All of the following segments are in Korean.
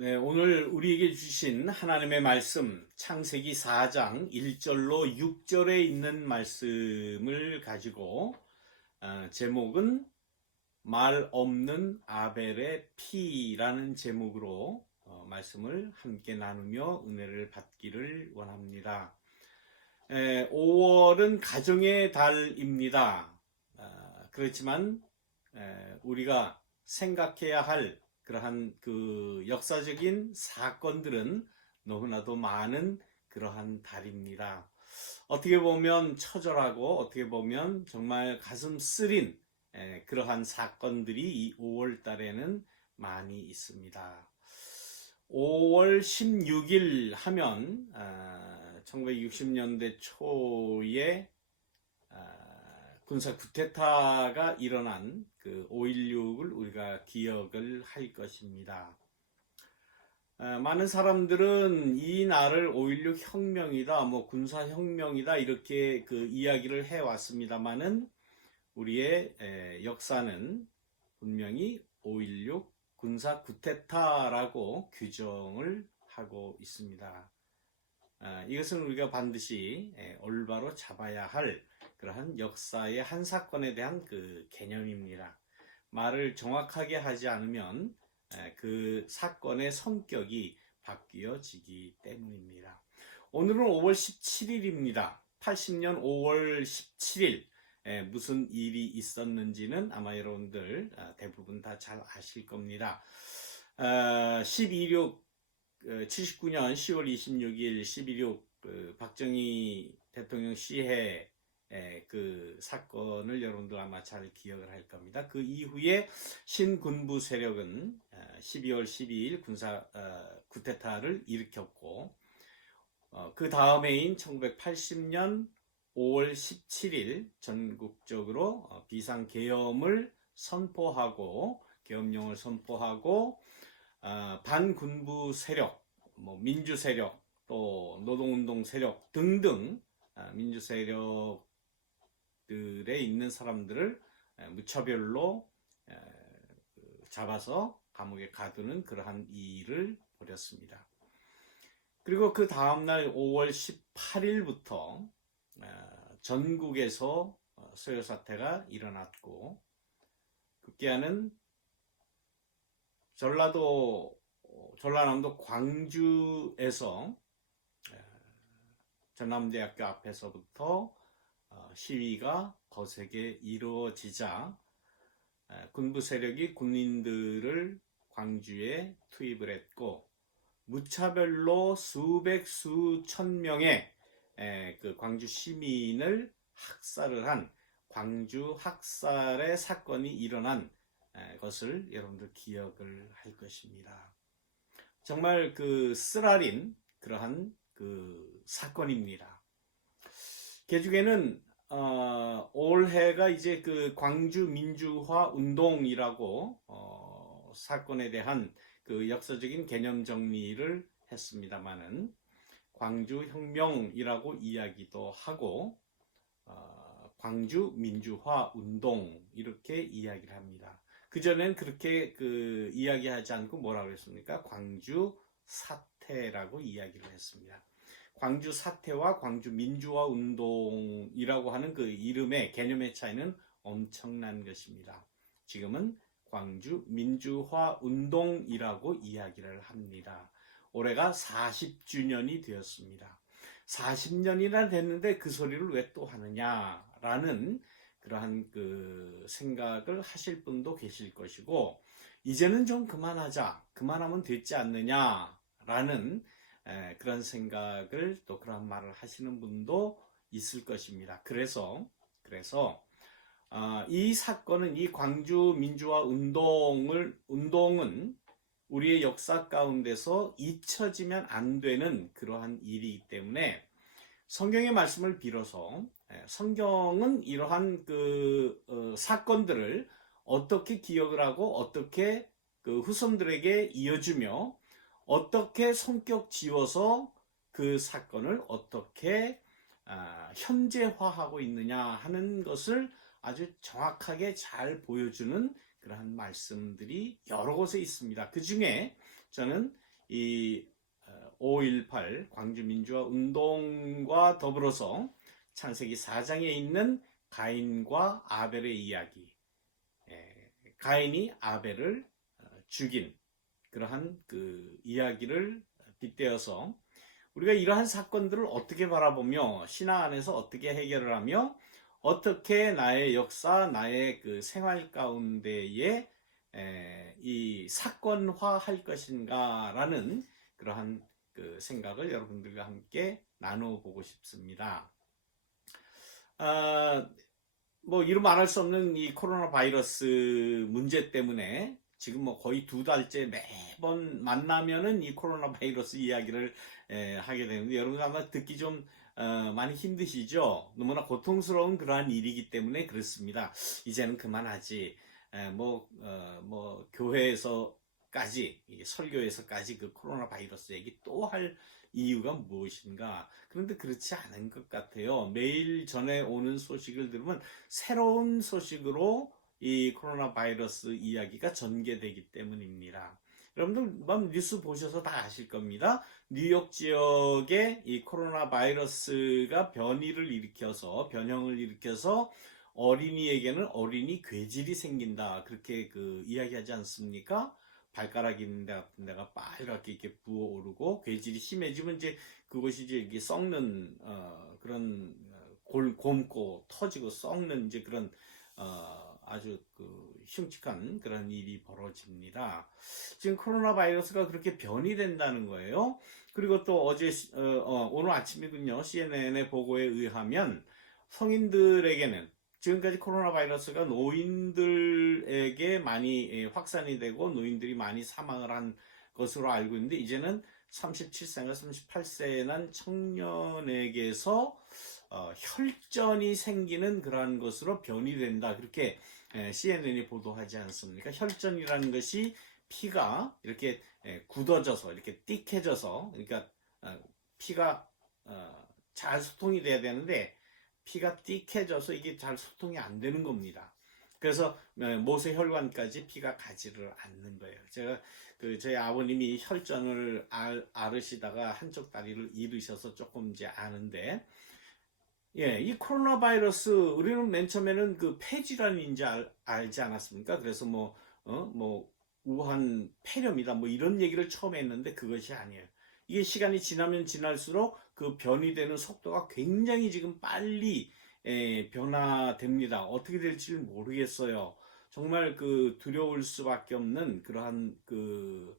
네, 오늘 우리에게 주신 하나님의 말씀, 창세기 4장 1절로 6절에 있는 말씀을 가지고 제목은 말 없는 아벨의 피라는 제목으로 말씀을 함께 나누며 은혜를 받기를 원합니다. 5월은 가정의 달입니다. 그렇지만 우리가 생각해야 할 그러한 그 역사적인 사건들은 너무나도 많은 그러한 달입니다. 어떻게 보면 처절하고 어떻게 보면 정말 가슴 쓰린 그러한 사건들이 이 5월 달에는 많이 있습니다. 5월 16일 하면 1960년대 초에 군사 쿠데타가 일어난 그 5.16을 우리가 기억을 할 것입니다. 많은 사람들은 이 날을 5.16 혁명이다, 군사 혁명이다 이렇게 그 이야기를 해왔습니다만은 우리의 역사는 분명히 5.16 군사 쿠데타라고 규정을 하고 있습니다. 이것은 우리가 반드시 올바로 잡아야 할 그러한 역사의 한 사건에 대한 그 개념입니다. 말을 정확하게 하지 않으면 그 사건의 성격이 바뀌어지기 때문입니다. 오늘은 5월 17일입니다. 80년 5월 17일 무슨 일이 있었는지는 아마 여러분들 대부분 다 잘 아실 겁니다. 79년 10월 26일 12.6 박정희 대통령 시해 그 사건을 여러분들 아마 잘 기억을 할 겁니다. 그 이후에 신군부 세력은 12월 12일 군사 쿠데타를 일으켰고 그 다음해인 1980년 5월 17일 전국적으로 비상계엄을 선포하고 계엄령을 선포하고 반군부 세력, 민주 세력, 또 노동운동 세력 등등 민주 세력들에 있는 사람들을 무차별로 잡아서 감옥에 가두는 그러한 일을 벌였습니다. 그리고 그 다음날 5월 18일부터 전국에서 소요 사태가 일어났고 급기야는 전라남도 광주에서 전남대학교 앞에서부터 시위가 거세게 이루어지자 군부 세력이 군인들을 광주에 투입을 했고 무차별로 수백 수천 명의 그 광주 시민을 학살을 한 광주 학살의 사건이 일어난 것을 여러분들 기억을 할 것입니다. 정말 그 쓰라린 그러한 그 사건입니다. 개중에는 올해가 이제 그 광주 민주화 운동이라고 사건에 대한 그 역사적인 개념 정리를 했습니다만은 광주 혁명이라고 이야기도 하고 광주 민주화 운동 이렇게 이야기를 합니다. 그전엔 그렇게 그 이야기하지 않고 뭐라고 했습니까? 광주 사태라고 이야기를 했습니다. 광주 사태와 광주 민주화 운동이라고 하는 그 이름의 개념의 차이는 엄청난 것입니다. 지금은 광주 민주화 운동이라고 이야기를 합니다. 올해가 40주년이 되었습니다. 40년이나 됐는데 그 소리를 왜 또 하느냐라는 그러한 그 생각을 하실 분도 계실 것이고 이제는 좀 그만하면 됐지 않느냐라는 그런 생각을 또 그런 말을 하시는 분도 있을 것입니다. 그래서 이 사건은 이 광주 민주화 운동은 우리의 역사 가운데서 잊혀지면 안 되는 그러한 일이기 때문에 성경의 말씀을 빌어서 성경은 이러한 그 사건들을 어떻게 기억을 하고 어떻게 그 후손들에게 이어주며 어떻게 성격 지어서 그 사건을 어떻게 현재화하고 있느냐 하는 것을 아주 정확하게 잘 보여주는 그러한 말씀들이 여러 곳에 있습니다. 그 중에 저는 이 5.18 광주민주화 운동과 더불어서 창세기 4장에 있는 가인과 아벨의 이야기, 가인이 아벨을 죽인 그러한 그 이야기를 빗대어서 우리가 이러한 사건들을 어떻게 바라보며 신앙 안에서 어떻게 해결을 하며 어떻게 나의 역사, 나의 그 생활 가운데에 이 사건화 할 것인가라는 그러한 그 생각을 여러분들과 함께 나눠보고 싶습니다. 뭐 이루 말할 수 없는 이 코로나 바이러스 문제 때문에 지금 뭐 거의 2달째 매번 만나면은 이 코로나 바이러스 이야기를 하게 되는데 여러분 아마 듣기 좀 많이 힘드시죠? 너무나 고통스러운 그러한 일이기 때문에 그렇습니다. 이제는 그만하지. 뭐 교회에서까지 설교에서까지 그 코로나 바이러스 얘기 또 할 이유가 무엇인가? 그런데 그렇지 않은 것 같아요. 매일 전에 오는 소식을 들으면 새로운 소식으로 이 코로나 바이러스 이야기가 전개되기 때문입니다. 여러분들 뉴스 보셔서 다 아실 겁니다. 뉴욕 지역에 이 코로나 바이러스가 변형을 일으켜서 어린이에게는 어린이 괴질이 생긴다. 그렇게 그 이야기하지 않습니까? 발가락 있는 데 같은 데가 빨갛게 이렇게 부어오르고 괴질이 심해지면 이제 그것이 이제 이게 썩는 그런 곪고 터지고 썩는 이제 그런 아주 그 흉측한 그런 일이 벌어집니다. 지금 코로나 바이러스가 그렇게 변이 된다는 거예요. 그리고 또 어제 오늘 아침이군요. CNN의 보고에 의하면 성인들에게는 지금까지 코로나 바이러스가 노인들에게 많이 확산이 되고 노인들이 많이 사망을 한 것으로 알고 있는데 이제는 37세나 38세에 난 청년에게서 혈전이 생기는 그러한 것으로 변이된다. 그렇게 CNN이 보도하지 않습니까? 혈전이라는 것이 피가 이렇게 굳어져서 이렇게 띡해져서 그러니까 피가 잘 소통이 돼야 되는데 피가 띡해져서 이게 잘 소통이 안 되는 겁니다. 그래서 모세 혈관까지 피가 가지를 않는 거예요. 제가 저희 아버님이 혈전을 앓으시다가 한쪽 다리를 잃으셔서 조금 이제 아는데, 이 코로나 바이러스 우리는 맨 처음에는 그 폐질환인지 알지 않았습니까? 그래서 뭐 우한 폐렴이다 뭐 이런 얘기를 처음 했는데 그것이 아니에요. 이게 시간이 지나면 지날수록 그 변이되는 속도가 굉장히 지금 빨리 변화됩니다. 어떻게 될지는 모르겠어요. 정말 그 두려울 수밖에 없는 그러한 그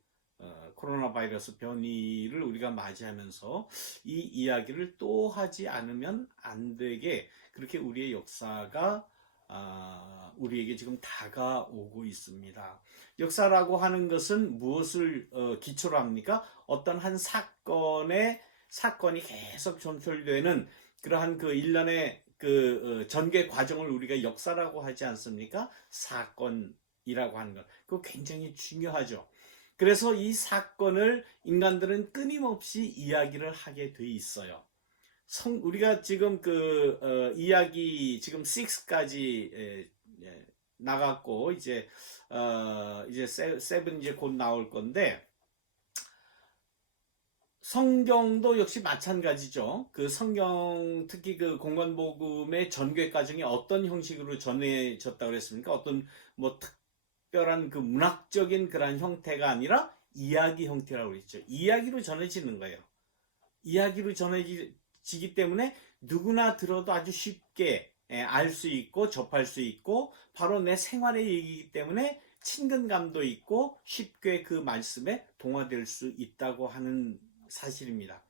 코로나 바이러스 변이를 우리가 맞이하면서 이 이야기를 또 하지 않으면 안 되게 그렇게 우리의 역사가 우리에게 지금 다가오고 있습니다. 역사라고 하는 것은 무엇을 기초로 합니까? 어떤 한 사건이 계속 전철되는 그러한 그 일련의 그 전개 과정을 우리가 역사라고 하지 않습니까? 사건이라고 하는 것. 그거 굉장히 중요하죠. 그래서 이 사건을 인간들은 끊임없이 이야기를 하게 돼 있어요. 우리가 지금 이야기 지금 6까지 나갔고 이제 7 이제 곧 나올 건데 성경도 역시 마찬가지죠. 그 성경 특히 그 공관복음의 전개 과정이 어떤 형식으로 전해졌다고 그랬습니까? 어떤 뭐 특별한 그 문학적인 그런 형태가 아니라 이야기 형태라고 그랬죠. 이야기로 전해지는 거예요. 이야기로 전해지기 때문에 누구나 들어도 아주 쉽게 알 수 있고 접할 수 있고 바로 내 생활의 얘기이기 때문에 친근감도 있고 쉽게 그 말씀에 동화될 수 있다고 하는 사실입니다.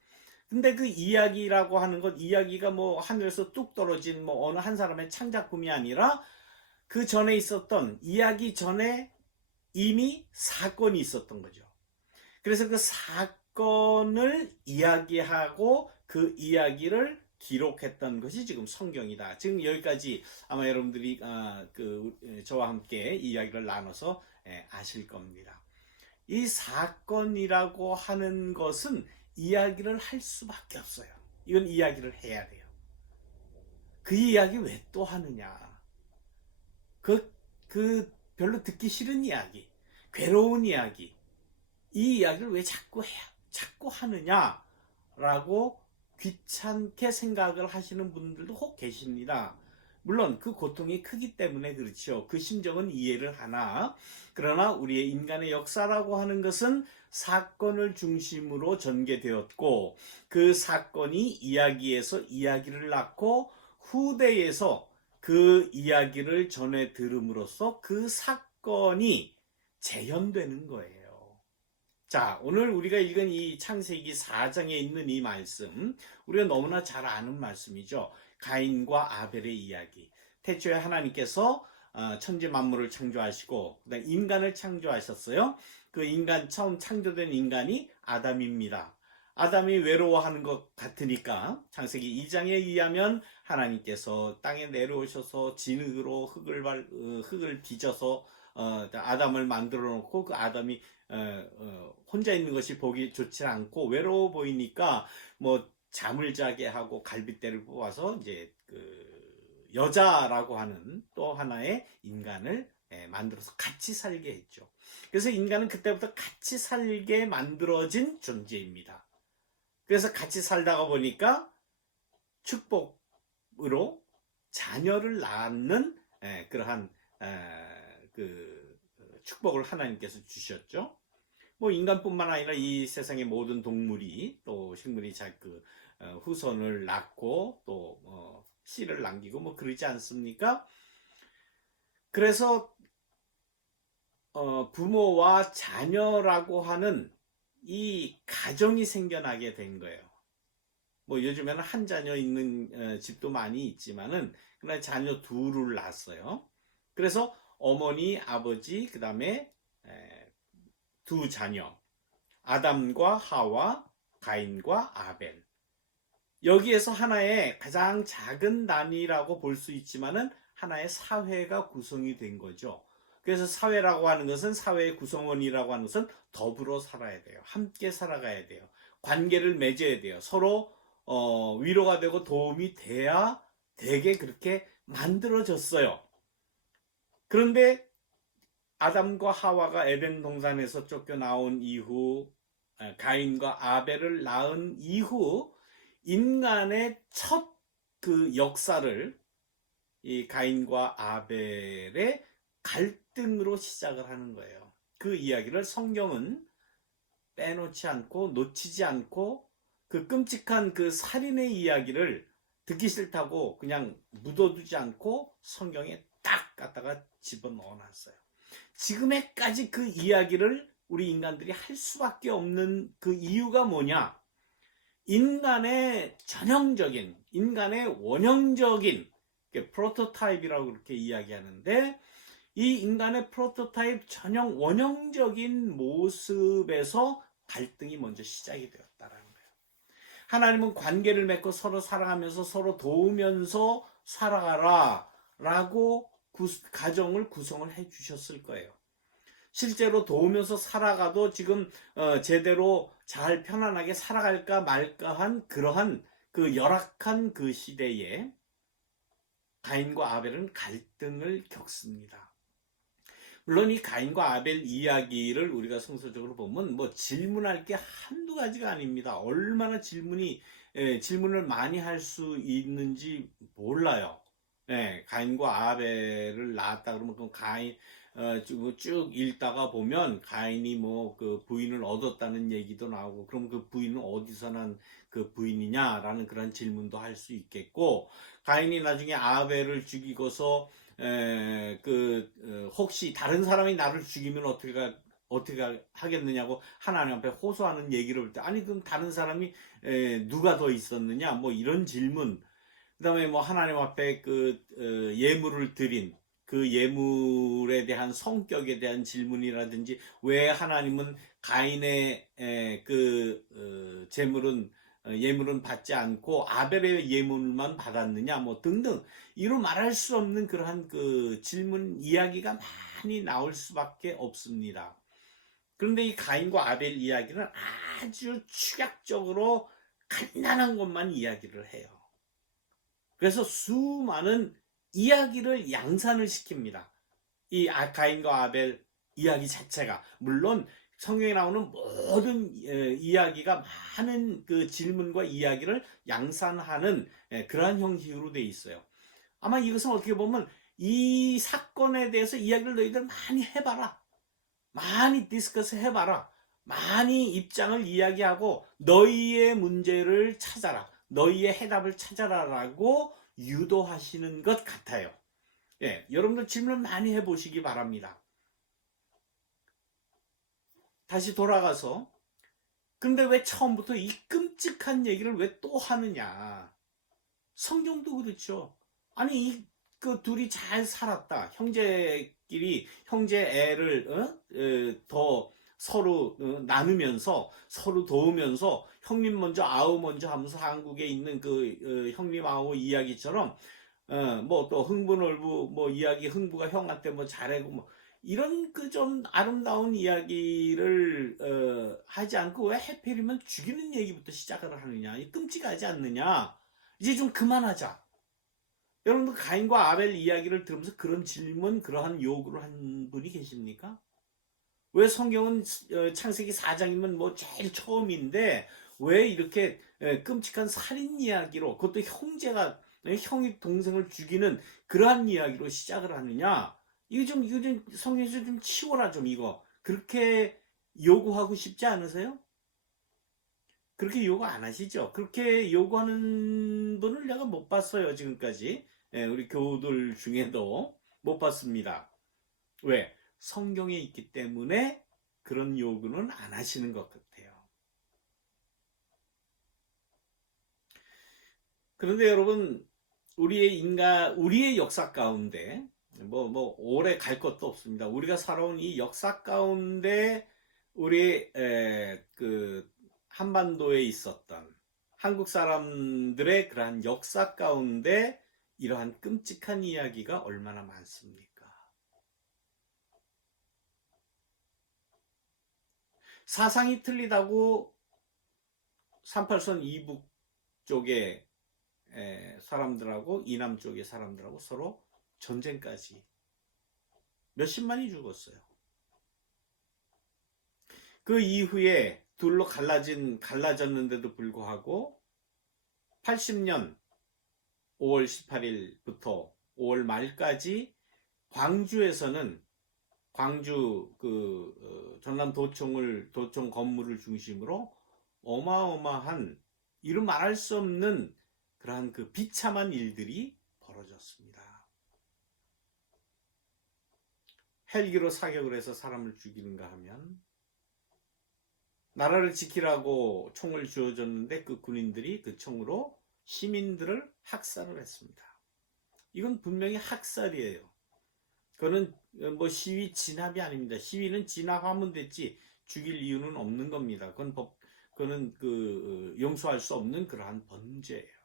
근데 그 이야기라고 하는 것, 이야기가 뭐 하늘에서 뚝 떨어진 뭐 어느 한 사람의 창작품이 아니라 그 전에 있었던 이야기 전에 이미 사건이 있었던 거죠. 그래서 그 사건을 이야기하고 그 이야기를 기록했던 것이 지금 성경이다. 지금 여기까지 아마 여러분들이 저와 함께 이야기를 나눠서 아실 겁니다. 이 사건이라고 하는 것은 이야기를 할 수밖에 없어요. 이건 이야기를 해야 돼요. 그 이야기 왜 또 하느냐? 별로 듣기 싫은 이야기, 괴로운 이야기, 이 이야기를 왜 자꾸 하느냐라고 귀찮게 생각을 하시는 분들도 혹 계십니다. 물론 그 고통이 크기 때문에 그렇죠. 그 심정은 이해를 하나, 그러나 우리의 인간의 역사라고 하는 것은 사건을 중심으로 전개되었고, 그 사건이 이야기에서 이야기를 낳고 후대에서 그 이야기를 전해 들음으로써 그 사건이 재현되는 거예요. 자, 오늘 우리가 읽은 이 창세기 4장에 있는 이 말씀, 우리가 너무나 잘 아는 말씀이죠. 가인과 아벨의 이야기. 태초에 하나님께서 천지 만물을 창조하시고 그다음 인간을 창조하셨어요. 그 인간, 처음 창조된 인간이 아담입니다. 아담이 외로워하는 것 같으니까 창세기 2장에 의하면 하나님께서 땅에 내려오셔서 진흙으로 흙을 빚어서 아담을 만들어 놓고 그 아담이 혼자 있는 것이 보기 좋지 않고 외로워 보이니까 뭐 잠을 자게 하고 갈빗대를 뽑아서 이제 그 여자라고 하는 또 하나의 인간을 만들어서 같이 살게 했죠. 그래서 인간은 그때부터 같이 살게 만들어진 존재입니다. 그래서 같이 살다가 보니까 축복으로 자녀를 낳는 그러한 그 축복을 하나님께서 주셨죠. 뭐 인간뿐만 아니라 이 세상의 모든 동물이 또 식물이 그 후손을 낳고 또 씨를 남기고 뭐 그러지 않습니까? 그래서 부모와 자녀라고 하는 이 가정이 생겨나게 된 거예요. 뭐 요즘에는 한 자녀 있는 집도 많이 있지만은 그러나 자녀 둘을 낳았어요. 그래서 어머니, 아버지, 그 다음에 두 자녀, 아담과 하와, 가인과 아벨. 여기에서 하나의 가장 작은 단위라고 볼 수 있지만은 하나의 사회가 구성이 된 거죠. 그래서 사회라고 하는 것은, 사회의 구성원이라고 하는 것은 더불어 살아야 돼요. 함께 살아가야 돼요. 관계를 맺어야 돼요. 서로 위로가 되고 도움이 돼야 되게 그렇게 만들어졌어요. 그런데 아담과 하와가 에덴 동산에서 쫓겨나온 이후, 가인과 아벨을 낳은 이후 인간의 첫 그 역사를 이 가인과 아벨의 갈등으로 시작을 하는 거예요. 그 이야기를 성경은 빼놓지 않고 놓치지 않고 그 끔찍한 그 살인의 이야기를 듣기 싫다고 그냥 묻어두지 않고 성경에 딱 갖다가 집어넣어 놨어요. 지금에까지 그 이야기를 우리 인간들이 할 수밖에 없는 그 이유가 뭐냐? 인간의 전형적인, 인간의 원형적인 프로토타입이라고 그렇게 이야기하는데, 이 인간의 프로토타입 전형 원형적인 모습에서 갈등이 먼저 시작이 되었다라는 거예요. 하나님은 관계를 맺고 서로 사랑하면서 서로 도우면서 살아가라 라고 가정을 구성을 해 주셨을 거예요. 실제로 도우면서 살아가도 지금 제대로 잘 편안하게 살아갈까 말까한 그러한 그 열악한 그 시대에 가인과 아벨은 갈등을 겪습니다. 물론 이 가인과 아벨 이야기를 우리가 성서적으로 보면 뭐 질문할 게 한두 가지가 아닙니다. 얼마나 질문을 많이 할 수 있는지 몰라요. 가인과 아벨을 낳았다 그러면 그 가인 쭉 읽다가 보면 가인이 뭐 그 부인을 얻었다는 얘기도 나오고, 그럼 그 부인은 어디서 난 그 부인이냐라는 그런 질문도 할 수 있겠고, 가인이 나중에 아벨을 죽이고서 혹시 다른 사람이 나를 죽이면 어떻게 하겠느냐고 하나님 앞에 호소하는 얘기를 볼 때, 아니 그럼 다른 사람이 누가 더 있었느냐 뭐 이런 질문. 그다음에 뭐 하나님 앞에 예물을 드린 그 예물에 대한 성격에 대한 질문이라든지, 왜 하나님은 가인의 예물은 받지 않고 아벨의 예물만 받았느냐 뭐 등등, 이로 말할 수 없는 그러한 그 질문 이야기가 많이 나올 수밖에 없습니다. 그런데 이 가인과 아벨 이야기는 아주 축약적으로 간단한 것만 이야기를 해요. 그래서 수많은 이야기를 양산을 시킵니다. 이 가인과 아벨 이야기 자체가. 물론 성경에 나오는 모든 이야기가 많은 그 질문과 이야기를 양산하는 그러한 형식으로 돼 있어요. 아마 이것은 어떻게 보면 이 사건에 대해서 이야기를 너희들 많이 해봐라. 많이 디스커스 해봐라. 많이 입장을 이야기하고 너희의 문제를 찾아라. 너희의 해답을 찾아라라고 유도하시는 것 같아요. 예, 여러분들 질문 많이 해보시기 바랍니다. 다시 돌아가서 근데 왜 처음부터 이 끔찍한 얘기를 왜 또 하느냐. 성경도 그렇죠. 아니 그 둘이 잘 살았다. 형제끼리 형제 애를 더 서로 나누면서 서로 도우면서 형님 먼저 아우 먼저 하면서 한국에 있는 그 형님 아우 이야기처럼 뭐 또 흥부놀부 뭐 이야기 흥부가 형한테 뭐 잘해고 뭐 이런 그 좀 아름다운 이야기를 하지 않고 왜 해필이면 죽이는 얘기부터 시작을 하느냐. 끔찍하지 않느냐. 이제 좀 그만하자. 여러분들 가인과 아벨 이야기를 들으면서 그런 질문, 그러한 요구를 한 분이 계십니까? 왜 성경은 창세기 4장이면 뭐 제일 처음인데 왜 이렇게 끔찍한 살인 이야기로 그것도 형제가 형이 동생을 죽이는 그러한 이야기로 시작을 하느냐? 이거 좀 성경에서 좀 치워라 좀 이거. 그렇게 요구하고 싶지 않으세요? 그렇게 요구 안 하시죠? 그렇게 요구하는 분을 내가 못 봤어요, 지금까지. 우리 교우들 중에도 못 봤습니다. 왜? 성경에 있기 때문에 그런 요구는 안 하시는 것 같아요. 그런데 여러분, 우리의 역사 가운데, 오래 갈 것도 없습니다. 우리가 살아온 이 역사 가운데, 우리, 한반도에 있었던 한국 사람들의 그러한 역사 가운데 이러한 끔찍한 이야기가 얼마나 많습니까? 사상이 틀리다고 38선 이북 쪽의 사람들하고 이남 쪽의 사람들하고 서로 전쟁까지 몇십만이 죽었어요. 그 이후에 둘로 갈라졌는데도 불구하고 80년 5월 18일부터 5월 말까지 광주에서는 광주 전남 도청 건물을 중심으로 어마어마한 이루 말할 수 없는 그러한 그 비참한 일들이 벌어졌습니다. 헬기로 사격을 해서 사람을 죽이는가 하면 나라를 지키라고 총을 쥐어줬는데 그 군인들이 그 총으로 시민들을 학살을 했습니다. 이건 분명히 학살이에요. 그거는 뭐 시위 진압이 아닙니다. 시위는 진압하면 됐지 죽일 이유는 없는 겁니다. 그거는 용서할 수 없는 그러한 범죄예요.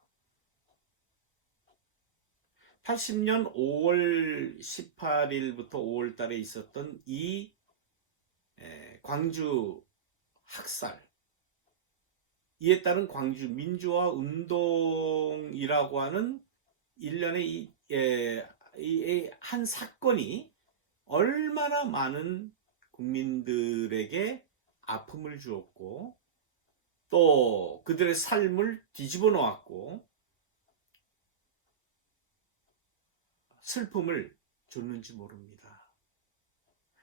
80년 5월 18일부터 5월 달에 있었던 이 광주 학살, 이에 따른 광주 민주화 운동이라고 하는 일련의 한 사건이 얼마나 많은 국민들에게 아픔을 주었고 또 그들의 삶을 뒤집어 놓았고 슬픔을 줬는지 모릅니다.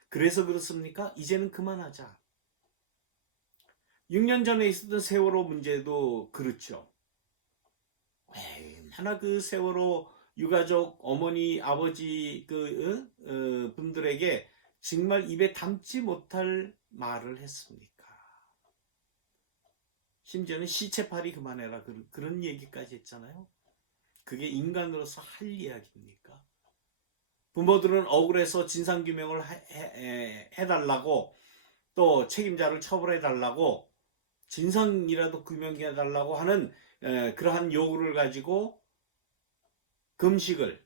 그래서 그렇습니까? 이제는 그만하자. 6년 전에 있었던 세월호 문제도 그렇죠. 얼마나 그 세월호 유가족 어머니 아버지 분들에게 정말 입에 담지 못할 말을 했습니까? 심지어는 시체팔이 그만해라 그런 얘기까지 했잖아요. 그게 인간으로서 할 이야기입니까? 부모들은 억울해서 진상규명을 해달라고 또 책임자를 처벌해달라고 진상이라도 규명해달라고 하는 그러한 요구를 가지고 금식을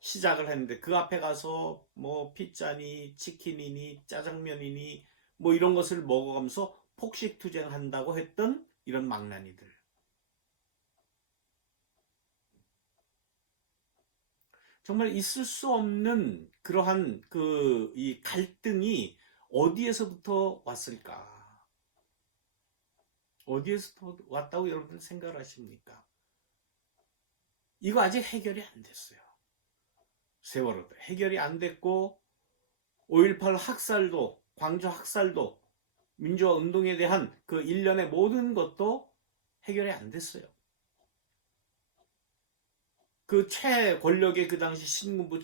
시작을 했는데 그 앞에 가서 뭐 피자니 치킨이니 짜장면이니 뭐 이런 것을 먹어가면서 폭식투쟁한다고 했던 이런 망나니들. 정말 있을 수 없는 그러한 이 갈등이 어디에서부터 왔을까? 어디에서부터 왔다고 여러분 생각을 하십니까? 이거 아직 해결이 안 됐어요. 세월호도 해결이 안 됐고 5.18 학살도, 광주 학살도, 민주화 운동에 대한 그 일련의 모든 것도 해결이 안 됐어요. 그 최권력의 그 당시 신군부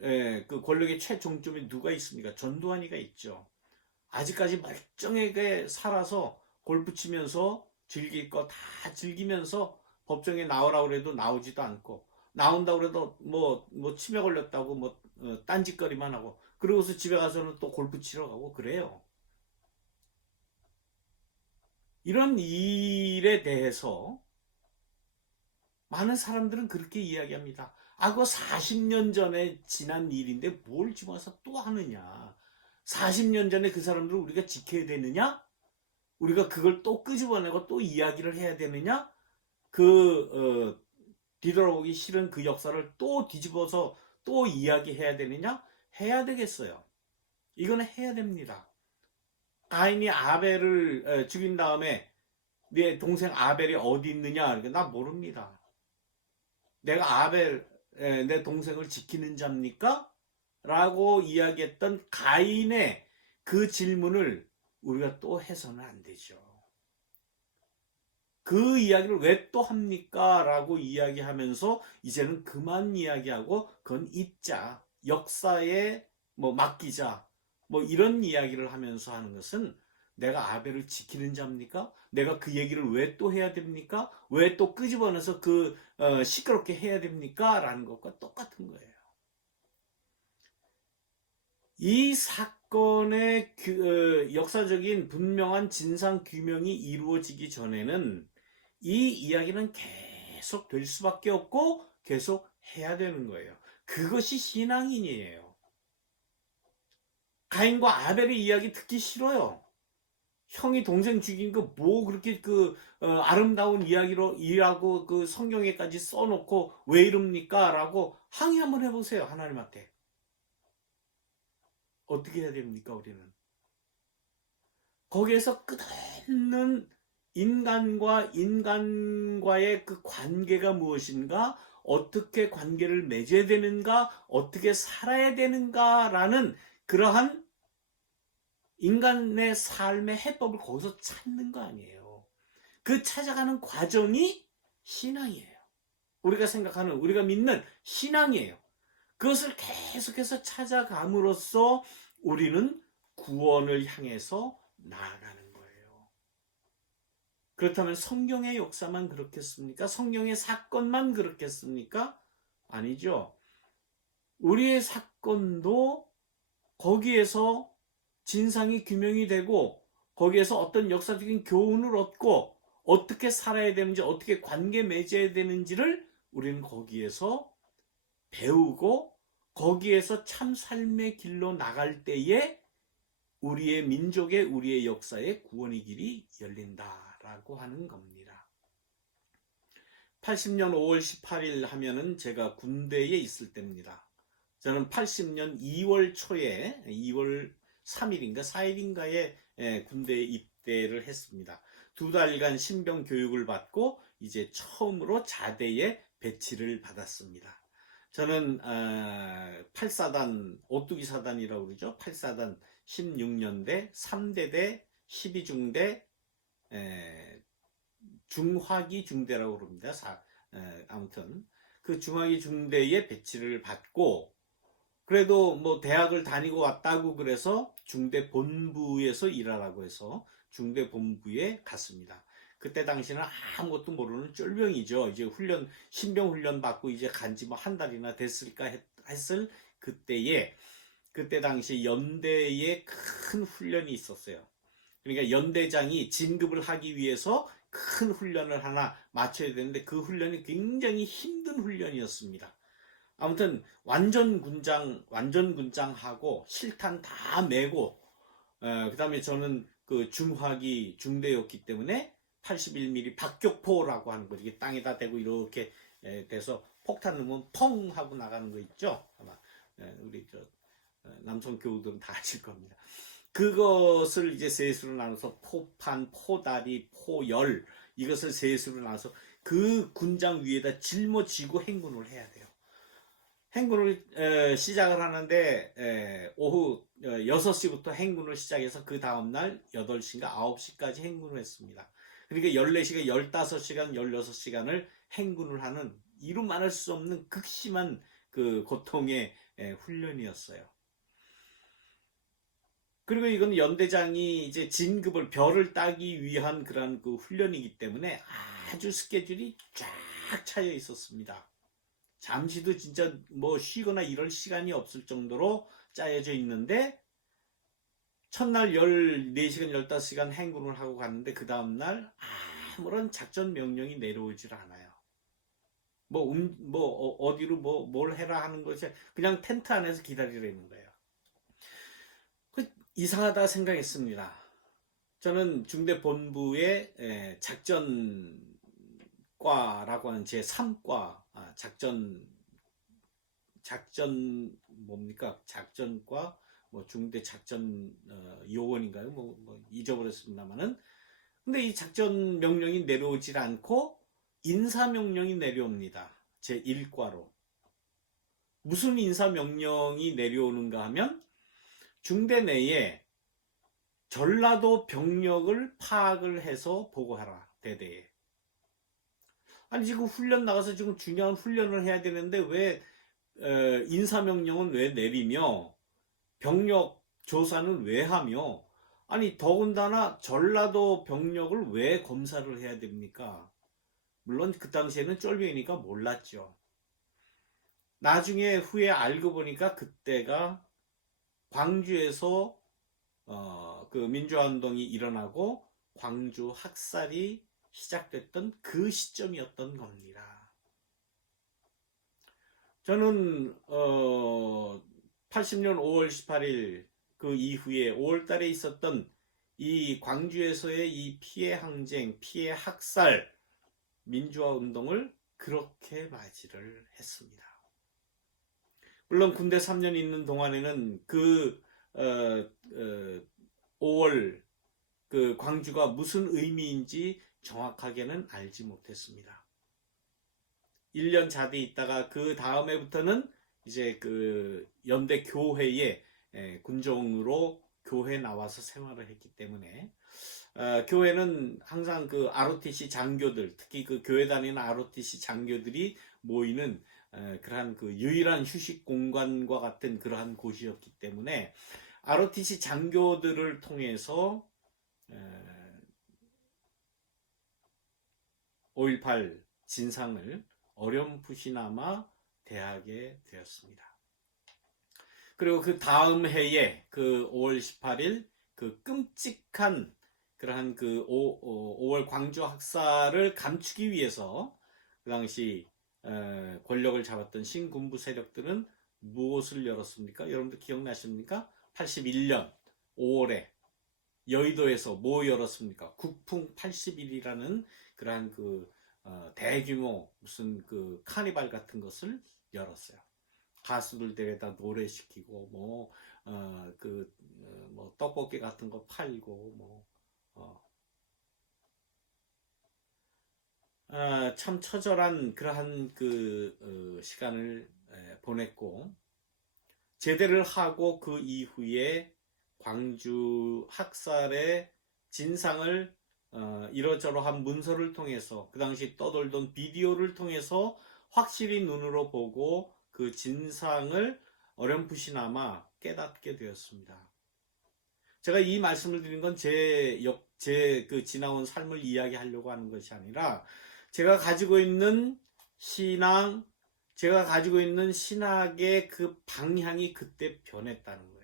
그 권력의 최종점에 누가 있습니까? 전두환이가 있죠. 아직까지 멀쩡하게 살아서 골프 치면서 즐길 거 다 즐기면서 법정에 나오라고 해도 나오지도 않고, 나온다고 해도 뭐 치매 걸렸다고 딴짓거리만 하고, 그러고서 집에 가서는 또 골프 치러 가고 그래요. 이런 일에 대해서 많은 사람들은 그렇게 이야기합니다. 아, 그거 40년 전에 지난 일인데 뭘 집어서 또 하느냐. 40년 전에 그 사람들을 우리가 지켜야 되느냐? 우리가 그걸 또 끄집어내고 또 이야기를 해야 되느냐? 뒤돌아보기 싫은 그 역사를 또 뒤집어서 또 이야기해야 되느냐? 해야 되겠어요. 이거는 해야 됩니다. 가인이 아벨을 죽인 다음에 내 동생 아벨이 어디 있느냐? 그러니까 나 모릅니다. 내가 내 동생을 지키는 자입니까? 라고 이야기했던 가인의 그 질문을 우리가 또 해서는 안 되죠. 그 이야기를 왜 또 합니까? 라고 이야기하면서 이제는 그만 이야기하고 그건 잊자. 역사에 맡기자. 이런 이야기를 하면서 하는 것은 내가 아벨을 지키는 자입니까? 내가 그 얘기를 왜 또 해야 됩니까? 왜 또 끄집어내서 시끄럽게 해야 됩니까? 라는 것과 똑같은 거예요. 이 사건의 역사적인 분명한 진상 규명이 이루어지기 전에는 이 이야기는 계속 될 수밖에 없고 계속 해야 되는 거예요. 그것이 신앙인이에요. 가인과 아벨의 이야기 듣기 싫어요. 형이 동생 죽인 거 그렇게 아름다운 이야기라고 그 성경에까지 써놓고 왜 이럽니까? 라고 항의 한번 해보세요. 하나님한테. 어떻게 해야 됩니까? 우리는. 거기에서 끝없는 인간과의 그 관계가 무엇인가? 어떻게 관계를 맺어야 되는가? 어떻게 살아야 되는가라는 그러한 인간의 삶의 해법을 거기서 찾는 거 아니에요. 그 찾아가는 과정이 신앙이에요. 우리가 믿는 신앙이에요. 그것을 계속해서 찾아감으로써 우리는 구원을 향해서 나아가는 거예요. 그렇다면 성경의 역사만 그렇겠습니까? 성경의 사건만 그렇겠습니까? 아니죠. 우리의 사건도 거기에서 진상이 규명이 되고 거기에서 어떤 역사적인 교훈을 얻고 어떻게 살아야 되는지 어떻게 관계 맺어야 되는지를 우리는 거기에서 배우고 거기에서 참 삶의 길로 나갈 때에 우리의 민족의 우리의 역사의 구원의 길이 열린다라고 하는 겁니다. 80년 5월 18일 하면은 제가 군대에 있을 때입니다. 저는 80년 2월 초에 2월 3일인가 4일인가에 군대에 입대를 했습니다. 2달간 신병 교육을 받고 이제 처음으로 자대에 배치를 받았습니다. 저는 8사단 오뚜기 사단이라고 그러죠. 8사단 16년대 3대대 12중대 중화기 중대라고 그럽니다. 아무튼 그 중화기 중대에 배치를 받고 그래도 대학을 다니고 왔다고 그래서 중대 본부에서 일하라고 해서 중대 본부에 갔습니다. 그때 당시는 아무것도 모르는 쫄병이죠. 이제 신병 훈련 받고 이제 간지 한 달이나 됐을까 했을 그때 당시 연대에 큰 훈련이 있었어요. 그러니까 연대장이 진급을 하기 위해서 큰 훈련을 하나 마쳐야 되는데 그 훈련이 굉장히 힘든 훈련이었습니다. 아무튼 완전 군장하고 실탄 다 메고 그 다음에 저는 그 중화기 중대였기 때문에 81mm 박격포라고 하는 거 이게 땅에다 대고 이렇게 돼서 폭탄 넣으면 펑 하고 나가는 거 있죠. 아마 우리 남성 교우들은 다 아실 겁니다. 그것을 이제 셋으로 나눠서 포판, 포다리, 포열 이것을 셋으로 나눠서 그 군장 위에다 짊어지고 행군을 해야 돼요. 행군을 시작을 하는데 오후 6시부터 행군을 시작해서 그 다음날 8시인가 9시까지 행군을 했습니다. 그러니까 14시간, 15시간, 16시간을 행군을 하는 이루 말할 수 없는 극심한 그 고통의 훈련이었어요. 그리고 이건 연대장이 이제 진급을 별을 따기 위한 그런 그 훈련이기 때문에 아주 스케줄이 쫙 차여 있었습니다. 잠시도 진짜 뭐 쉬거나 이럴 시간이 없을 정도로 짜여져 있는데 첫날 14시간, 15시간 행군을 하고 갔는데 그 다음날 아무런 작전 명령이 내려오질 않아요. 어디로 뭘 해라 하는 것이 그냥 텐트 안에서 기다리라는 거예요. 이상하다 생각했습니다. 저는 중대 본부의 작전과라고 하는 제 3과 작전 뭡니까? 작전과 뭐 중대 작전 요원인가요? 잊어버렸습니다만은 근데 이 작전 명령이 내려오질 않고 인사 명령이 내려옵니다. 제 1과로. 무슨 인사 명령이 내려오는가 하면 중대 내에 전라도 병력을 파악을 해서 보고하라. 대대에. 아니 지금 훈련 나가서 지금 중요한 훈련을 해야 되는데 왜 인사명령은 왜 내리며 병력 조사는 왜 하며 아니 더군다나 전라도 병력을 왜 검사를 해야 됩니까? 물론 그 당시에는 쫄병이니까 몰랐죠. 나중에 후에 알고 보니까 그때가 광주에서 그 민주화운동이 일어나고 광주 학살이 시작됐던 그 시점이었던 겁니다. 저는 80년 5월 18일 그 이후에 5월달에 있었던 이 광주에서의 이 피해 항쟁, 피해 학살, 민주화 운동을 그렇게 맞이를 했습니다. 물론 군대 3년 있는 동안에는 그 5월 그 광주가 무슨 의미인지 정확하게는 알지 못했습니다. 1년 자대 있다가 그 다음에부터는 이제 그 연대 교회에 군종으로 교회 나와서 생활을 했기 때문에 교회는 항상 그 ROTC 장교들 특히 그 교회 다니는 ROTC 장교들이 모이는 그러한 그 유일한 휴식 공간과 같은 그러한 곳이었기 때문에 ROTC 장교들을 통해서 5.18 진상을 어렴풋이나마 대하게 되었습니다. 그리고 그 다음 해에 그 5월 18일 그 끔찍한 그러한 그 5월 광주 학살을 감추기 위해서 그 당시 권력을 잡았던 신군부 세력들은 무엇을 열었습니까? 여러분들 기억나십니까? 81년 5월에 여의도에서 뭐 열었습니까? 국풍 80일이라는 그러한 그 대규모 무슨 그 카니발 같은 것을 열었어요. 가수들 데려다 노래시키고 뭐 떡볶이 같은 거 팔고 참 처절한 그러한 그 시간을 보냈고 제대를 하고 그 이후에 광주 학살의 진상을 이러저러한 문서를 통해서 그 당시 떠돌던 비디오를 통해서 확실히 눈으로 보고 그 진상을 어렴풋이나마 깨닫게 되었습니다. 제가 이 말씀을 드린 건 제 그 지나온 삶을 이야기하려고 하는 것이 아니라 제가 가지고 있는 신앙, 제가 가지고 있는 신학의 그 방향이 그때 변했다는 거예요.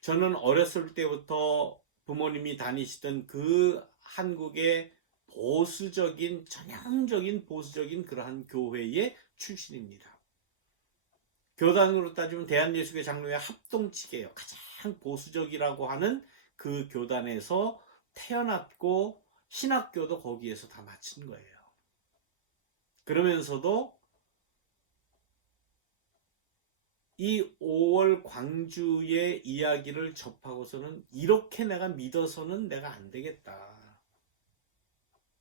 저는 어렸을 때부터 부모님이 다니시던 그 한국의 보수적인, 전형적인 보수적인 그러한 교회의 출신입니다. 교단으로 따지면 대한예수교 장로회 합동측이에요. 가장 보수적이라고 하는 그 교단에서 태어났고 신학교도 거기에서 다 마친 거예요. 그러면서도 이 5월 광주의 이야기를 접하고서는 이렇게 내가 믿어서는 내가 안 되겠다.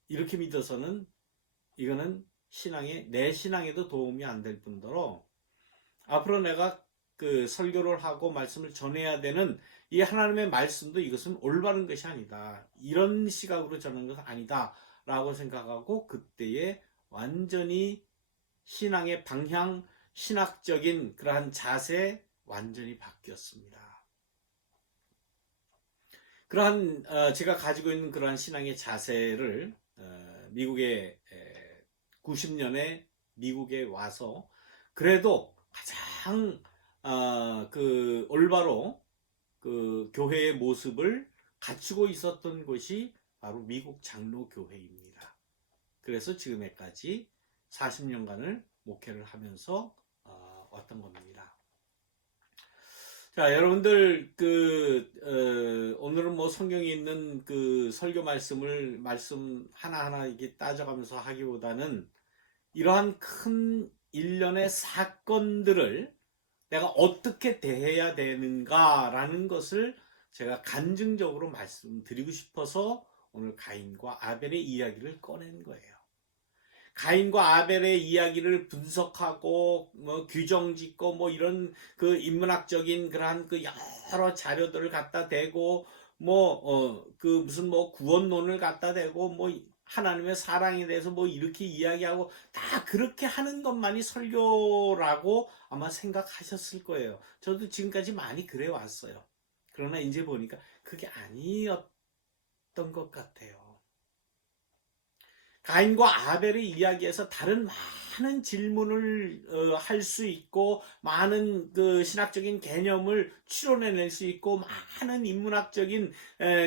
이렇게 믿어서는 이거는 내 신앙에도 도움이 안 될 뿐더러 앞으로 내가 그 설교를 하고 말씀을 전해야 되는 이 하나님의 말씀도 이것은 올바른 것이 아니다. 이런 시각으로 전하는 것은 아니다. 라고 생각하고 그때에 완전히 신앙의 방향, 신학적인 그러한 자세 완전히 바뀌었습니다. 그러한 제가 가지고 있는 그러한 신앙의 자세를 미국에 90년에 미국에 와서 그래도 가장 그 올바로 그 교회의 모습을 갖추고 있었던 곳이 바로 미국 장로교회입니다. 그래서 지금까지 40년간을 목회를 하면서 왔던 겁니다. 자, 여러분들 오늘은 뭐 성경에 있는 그 설교 말씀 하나하나 이렇게 따져가면서 하기보다는 이러한 큰 일련의 사건들을 내가 어떻게 대해야 되는가라는 것을 제가 간증적으로 말씀드리고 싶어서 오늘 가인과 아벨의 이야기를 꺼낸 거예요. 가인과 아벨의 이야기를 분석하고 뭐 규정짓고 뭐 이런 그 인문학적인 그러한 그 여러 자료들을 갖다 대고 뭐 그 무슨 뭐 구원론을 갖다 대고 뭐 하나님의 사랑에 대해서 뭐 이렇게 이야기하고 다 그렇게 하는 것만이 설교라고 아마 생각하셨을 거예요. 저도 지금까지 많이 그래 왔어요. 그러나 이제 보니까 그게 아니었던 것 같아요. 가인과 아벨의 이야기에서 다른 많은 질문을 할 수 있고 많은 그 신학적인 개념을 추론해낼 수 있고 많은 인문학적인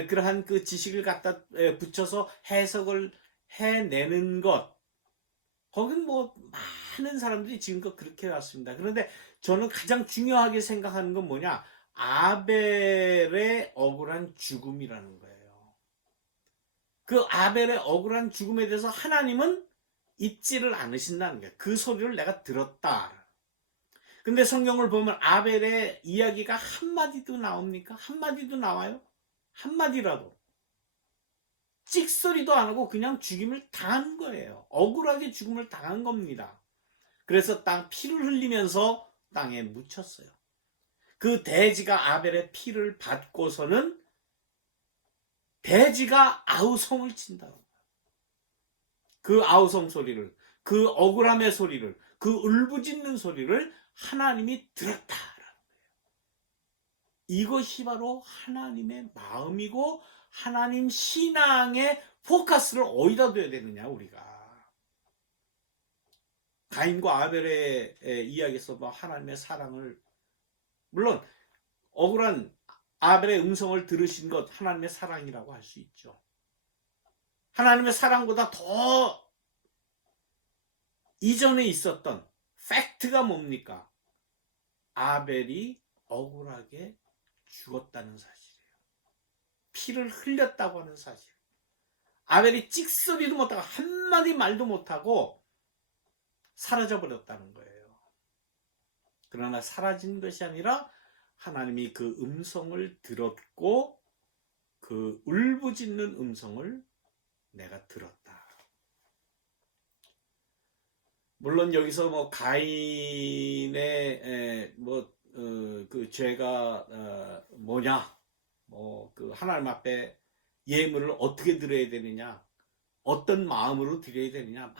그러한 그 지식을 갖다 붙여서 해석을 해내는 것, 거긴 뭐 많은 사람들이 지금껏 그렇게 해왔습니다. 그런데 저는 가장 중요하게 생각하는 건 뭐냐, 아벨의 억울한 죽음이라는 거예요. 그 아벨의 억울한 죽음에 대해서 하나님은 잊지를 않으신다는 거예요. 그 소리를 내가 들었다. 근데 성경을 보면 아벨의 이야기가 한마디도 나옵니까? 한마디도 나와요? 한마디라도. 찍소리도 안 하고 그냥 죽임을 당한 거예요. 억울하게 죽음을 당한 겁니다. 그래서 피를 흘리면서 땅에 묻혔어요. 그 돼지가 아벨의 피를 받고서는 돼지가 아우성을 친다. 그 아우성 소리를, 그 억울함의 소리를, 그 울부짖는 소리를 하나님이 들었다라는 거예요. 이것이 바로 하나님의 마음이고 하나님 신앙의 포커스를 어디다 둬야 되느냐, 우리가. 가인과 아벨의 이야기에서 하나님의 사랑을, 물론 억울한 아벨의 음성을 들으신 것 하나님의 사랑이라고 할 수 있죠. 하나님의 사랑보다 더 이전에 있었던 팩트가 뭡니까? 아벨이 억울하게 죽었다는 사실이에요. 피를 흘렸다고 하는 사실. 아벨이 찍소리도 못하고 한마디 말도 못하고 사라져버렸다는 거예요. 그러나 사라진 것이 아니라 하나님이 그 음성을 들었고 그 울부짖는 음성을 내가 들었다. 물론 여기서 뭐 가인의 그 죄가 뭐냐, 뭐 그 하나님 앞에 예물을 어떻게 드려야 되느냐, 어떤 마음으로 드려야 되느냐,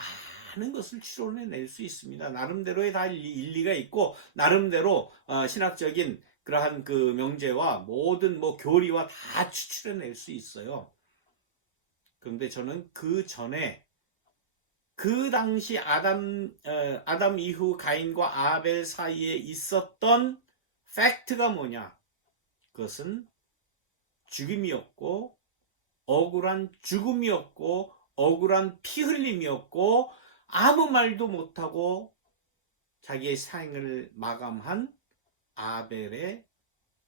많은 것을 추론해낼 수 있습니다. 나름대로의 다 일리가 있고 나름대로 신학적인 그러한 그 명제와 모든 뭐 교리와 다 추출해낼 수 있어요. 그런데 저는 그 전에 그 당시 아담 이후 가인과 아벨 사이에 있었던 팩트가 뭐냐? 그것은 죽임이었고 억울한 죽음이었고 억울한 피 흘림이었고 아무 말도 못하고 자기의 생을 마감한 아벨의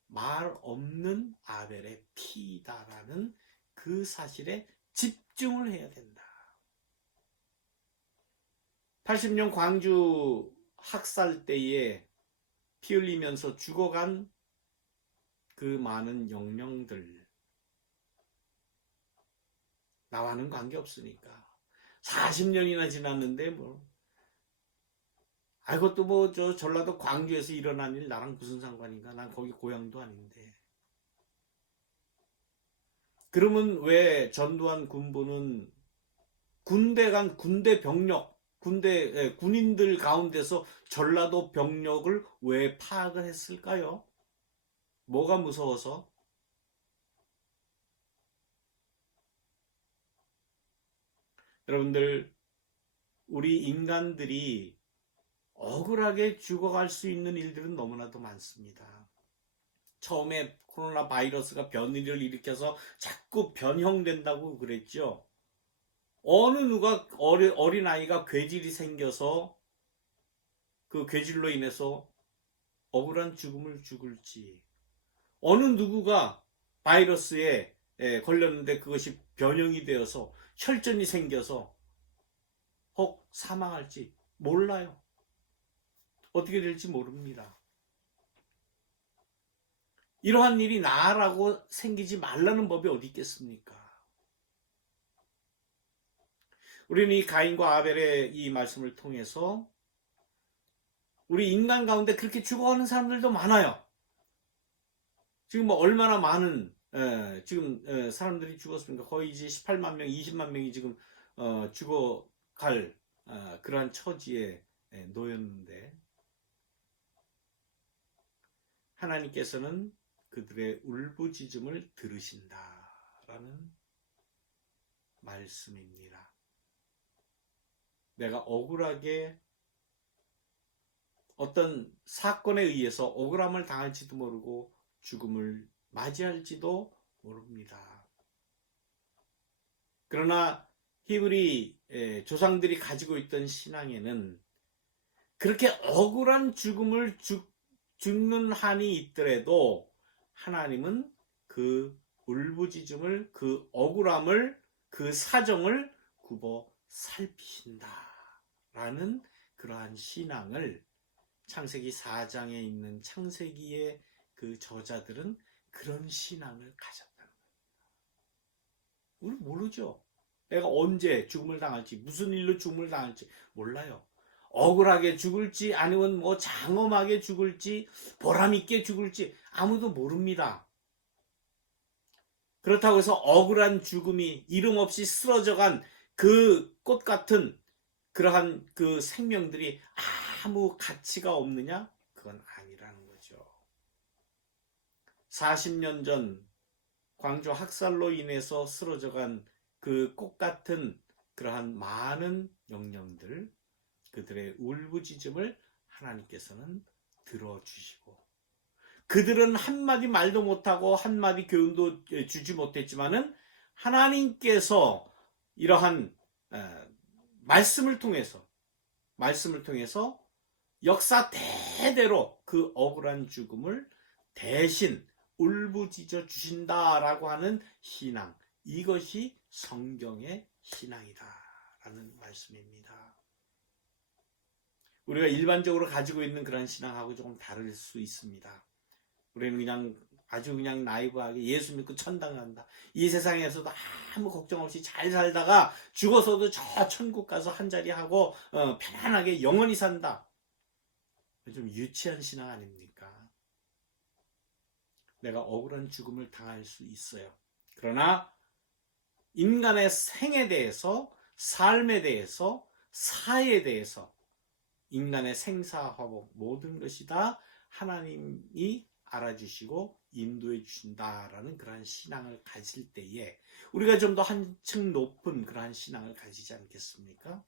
말 없는 아벨의 피다라는 그 사실에 집중을 해야 된다. 80년 광주 학살 때에 피 흘리면서 죽어간 그 많은 영령들, 나와는 관계없으니까 40년이나 지났는데 그것도 저 전라도 광주에서 일어난 일 나랑 무슨 상관인가? 난 거기 고향도 아닌데. 그러면 왜 전두환 군부는 군대 병력, 군인들 가운데서 전라도 병력을 왜 파악을 했을까요? 뭐가 무서워서? 여러분들, 우리 인간들이 억울하게 죽어갈 수 있는 일들은 너무나도 많습니다. 처음에 코로나 바이러스가 변이를 일으켜서 자꾸 변형된다고 그랬죠. 어느 누가 어린아이가 괴질이 생겨서 그 괴질로 인해서 억울한 죽음을 죽을지, 어느 누구가 바이러스에 걸렸는데 그것이 변형이 되어서 혈전이 생겨서 혹 사망할지 몰라요. 어떻게 될지 모릅니다. 이러한 일이 나라고 생기지 말라는 법이 어디 있겠습니까? 우리는 이 가인과 아벨의 이 말씀을 통해서 우리 인간 가운데 그렇게 죽어가는 사람들도 많아요. 지금 얼마나 많은 지금 사람들이 죽었습니까? 거의 이제 18만 명, 20만 명이 지금 죽어갈 그러한 처지에 놓였는데, 하나님께서는 그들의 울부짖음을 들으신다라는 말씀입니다. 내가 억울하게 어떤 사건에 의해서 억울함을 당할지도 모르고 죽음을 맞이할지도 모릅니다. 그러나 히브리 조상들이 가지고 있던 신앙에는 그렇게 억울한 죽음을 죽는 한이 있더라도 하나님은 그 울부짖음을, 그 억울함을, 그 사정을 굽어 살피신다라는 그러한 신앙을 창세기 4장에 있는 창세기의 그 저자들은 그런 신앙을 가졌다는 거예요. 우리 모르죠. 내가 언제 죽음을 당할지, 무슨 일로 죽음을 당할지 몰라요. 억울하게 죽을지 아니면 장엄하게 죽을지 보람있게 죽을지 아무도 모릅니다. 그렇다고 해서 억울한 죽음이 이름 없이 쓰러져간 그 꽃 같은 그러한 그 생명들이 아무 가치가 없느냐? 그건 아니라는 거죠. 40년 전 광주 학살로 인해서 쓰러져간 그 꽃 같은 그러한 많은 영령들, 그들의 울부짖음을 하나님께서는 들어주시고, 그들은 한마디 말도 못하고 한마디 교훈도 주지 못했지만은 하나님께서 이러한 말씀을 통해서 역사 대대로 그 억울한 죽음을 대신 울부짖어 주신다라고 하는 신앙, 이것이 성경의 신앙이다라는 말씀입니다. 우리가 일반적으로 가지고 있는 그런 신앙하고 조금 다를 수 있습니다. 우리는 아주 나이브하게 예수 믿고 천당 간다, 이 세상에서도 아무 걱정 없이 잘 살다가 죽어서도 저 천국 가서 한자리 하고 편안하게 영원히 산다. 좀 유치한 신앙 아닙니까? 내가 억울한 죽음을 당할 수 있어요. 그러나 인간의 생에 대해서, 삶에 대해서, 사에 대해서, 인간의 생사화복 모든 것이 다 하나님이 알아주시고 인도해 주신다라는 그러한 신앙을 가질 때에 우리가 좀 더 한층 높은 그러한 신앙을 가지지 않겠습니까?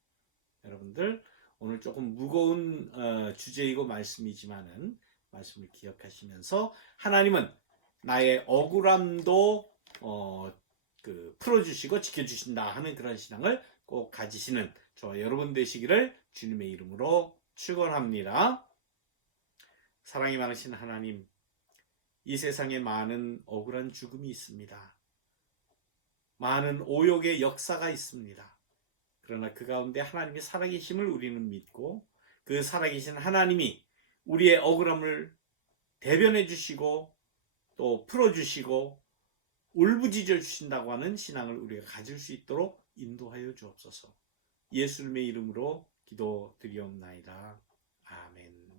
여러분들, 오늘 조금 무거운 주제이고 말씀이지만은 말씀을 기억하시면서 하나님은 나의 억울함도 풀어주시고 지켜주신다 하는 그런 신앙을 꼭 가지시는 저와 여러분 되시기를 주님의 이름으로 축원합니다. 사랑이 많으신 하나님, 이 세상에 많은 억울한 죽음이 있습니다. 많은 오욕의 역사가 있습니다. 그러나 그 가운데 하나님의 살아계심을 우리는 믿고 그 살아계신 하나님이 우리의 억울함을 대변해 주시고 또 풀어 주시고 울부짖어 주신다고 하는 신앙을 우리가 가질 수 있도록 인도하여 주옵소서. 예수님의 이름으로 기도드리옵나이다. 아멘.